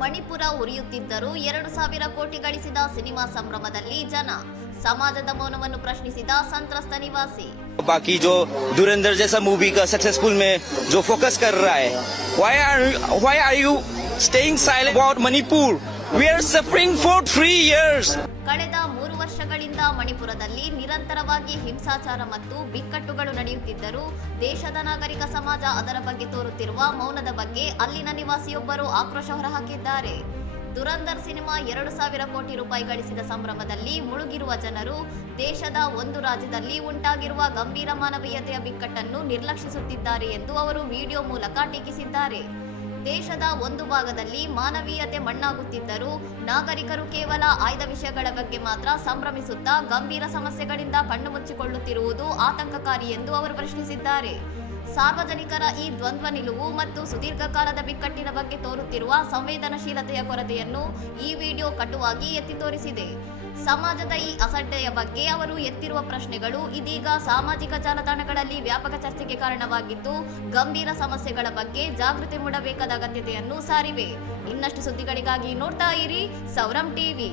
ಮಣಿಪುರ ಉರಿಯುತ್ತಿದ್ದರೂ 2,000 ಕೋಟಿ ಗಳಿಸಿದ ಸಿನಿಮಾ ಸಂಭ್ರಮದಲ್ಲಿ ಜನ. ಸಮಾಜದ ಮೌನವನ್ನು ಪ್ರಶ್ನಿಸಿದ ಸಂತ್ರಸ್ತ ನಿವಾಸಿ. बाकी जो धुरंधर जैसा मूवी का सक्सेसफुल में जो फोकस कर रहा है, why are you staying silent about Manipur? We are suffering for 3 years. ಕಳೆದ 3 ವರ್ಷಗಳಿಂದ ಮಣಿಪುರದಲ್ಲಿ ನಿರಂತರವಾಗಿ ಹಿಂಸಾಚಾರ ಮತ್ತು ಬಿಕ್ಕಟ್ಟುಗಳು ನಡೆಯುತ್ತಿದ್ದರೂ ದೇಶದ ನಾಗರಿಕ ಸಮಾಜ ಅದರ ಬಗ್ಗೆ ತೋರುತ್ತಿರುವ ಮೌನದ ಬಗ್ಗೆ ಅಲ್ಲಿನ ನಿವಾಸಿಯೊಬ್ಬರು ಆಕ್ರೋಶ ಹೊರಹಾಕಿದ್ದಾರೆ. ದುರಂಧರ್ ಸಿನಿಮಾ 2,000 ಕೋಟಿ ರೂಪಾಯಿ ಗಳಿಸಿದ ಸಂಭ್ರಮದಲ್ಲಿ ಮುಳುಗಿರುವ ಜನರು ದೇಶದ ಒಂದು ರಾಜ್ಯದಲ್ಲಿ ಉಂಟಾಗಿರುವ ಗಂಭೀರ ಮಾನವೀಯತೆಯ ಬಿಕ್ಕಟ್ಟನ್ನು ನಿರ್ಲಕ್ಷಿಸುತ್ತಿದ್ದಾರೆ ಎಂದು ಅವರು ವಿಡಿಯೋ ಮೂಲಕ ಟೀಕಿಸಿದ್ದಾರೆ. ದೇಶದ ಒಂದು ಭಾಗದಲ್ಲಿ ಮಾನವೀಯತೆ ಮಣ್ಣಾಗುತ್ತಿದ್ದರೂ ನಾಗರಿಕರು ಕೇವಲ ಆಯ್ದ ವಿಷಯಗಳ ಬಗ್ಗೆ ಮಾತ್ರ ಸಂಭ್ರಮಿಸುತ್ತಾ ಗಂಭೀರ ಸಮಸ್ಯೆಗಳಿಂದ ಕಣ್ಣು ಮುಚ್ಚಿಕೊಳ್ಳುತ್ತಿರುವುದು ಆತಂಕಕಾರಿ ಎಂದು ಅವರು ಪ್ರಶ್ನಿಸಿದ್ದಾರೆ. ಸಾರ್ವಜನಿಕರ ಈ ದ್ವಂದ್ವ ನಿಲುವು ಮತ್ತು ಸುದೀರ್ಘ ಕಾಲದ ಬಿಕ್ಕಟ್ಟಿನ ಬಗ್ಗೆ ತೋರುತ್ತಿರುವ ಸಂವೇದನಶೀಲತೆಯ ಕೊರತೆಯನ್ನು ಈ ವಿಡಿಯೋ ಕಟುವಾಗಿ ಎತ್ತಿ ತೋರಿಸಿದೆ. ಸಮಾಜದ ಈ ಅಸಡ್ಡೆಯ ಬಗ್ಗೆ ಅವರು ಎತ್ತಿರುವ ಪ್ರಶ್ನೆಗಳು ಇದೀಗ ಸಾಮಾಜಿಕ ಜಾಲತಾಣಗಳಲ್ಲಿ ವ್ಯಾಪಕ ಚರ್ಚೆಗೆ ಕಾರಣವಾಗಿದ್ದು ಗಂಭೀರ ಸಮಸ್ಯೆಗಳ ಬಗ್ಗೆ ಜಾಗೃತಿ ಮೂಡಬೇಕಾದ ಅಗತ್ಯತೆಯನ್ನು ಸಾರಿವೆ. ಇನ್ನಷ್ಟು ಸುದ್ದಿಗಳಿಗಾಗಿ ನೋಡ್ತಾ ಇರಿ ಸೌರಂ ಟಿವಿ.